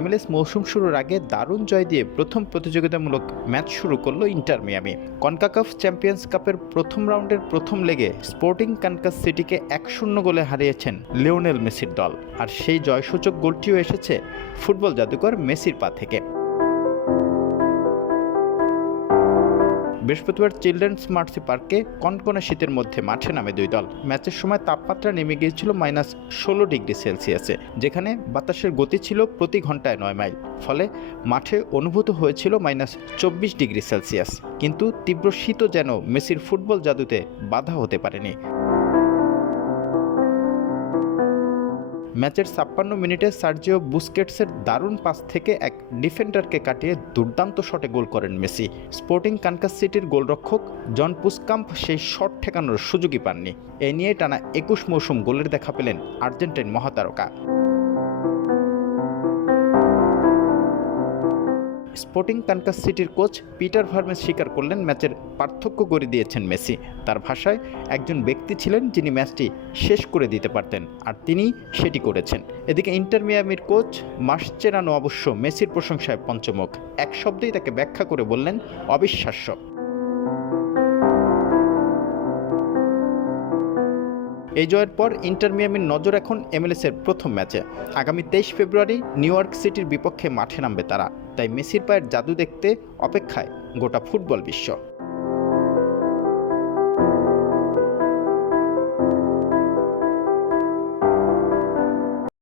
MLS মৌসুম শুরুর আগে দারুণ জয় দিয়ে প্রথম প্রতিযোগিতামূলক ম্যাচ শুরু করল ইন্টার মিয়ামি। কনকাকাফ চ্যাম্পিয়ন্স কাপের প্রথম রাউন্ডের প্রথম লেগে স্পোর্টিং কানসাস সিটিকে 1-0 গোলে হারিয়েছেন লিওনেল মেসির দল। আর সেই জয়সূচক গোলটিও এসেছে ফুটবল জাদুকর মেসির পা থেকে। বৃহস্পতিবার চিলড্রেন্স মার্সি পার্কে কনকনে শীতের মধ্যে মাঠে নামে দুই দল। ম্যাচের সময় তাপমাত্রা নেমে গিয়েছিল -16 ডিগ্রি সেলসিয়াসে, যেখানে বাতাসের গতি ছিল প্রতি ঘন্টায় 9 মাইল। ফলে মাঠে অনুভূত হয়েছিল -24 ডিগ্রি সেলসিয়াস। কিন্তু তীব্র শীতও যেন মেসির ফুটবল জাদুতে বাধা হতে পারেনি। ম্যাচের 56 মিনিটে সার্জিও বুস্কেটসের দারুণ পাস থেকে এক ডিফেন্ডারকে কাটিয়ে দুর্দান্ত শটে গোল করেন মেসি। স্পোর্টিং কানসাস সিটির গোলরক্ষক জন পুসকাম্প সেই শট ঠেকানোর সুযোগই পাননি। এ নিয়ে টানা 21 মৌসুম গোলের দেখা পেলেন আর্জেন্টাইন মহাতারকা। স্পোর্টিং কানসাস সিটির কোচ পিটার ভার্মেস স্বীকার করলেন, ম্যাচের পার্থক্য করে দিয়েছেন মেসি। তার ভাষায়, একজন ব্যক্তি ছিলেন যিনি ম্যাচটি শেষ করে দিতে পারতেন, আর তিনি সেটি করেছেন। এদিকে ইন্টার মিয়ামির কোচ মাসচেরানো অবশ্য মেসির প্রশংসায় পঞ্চমুখ। এক শব্দেই তাকে ব্যাখ্যা করে বললেন, অবিশ্বাস্য। এই জয়ের পর ইন্টার মিয়ামির নজর এখন এমএলএসের প্রথম ম্যাচে। আগামী 23 ফেব্রুয়ারি নিউ ইয়র্ক সিটির বিপক্ষে মাঠে নামবে তারা। তাই মেসির পায়ের জাদু দেখতে অপেক্ষায় গোটা ফুটবল বিশ্ব।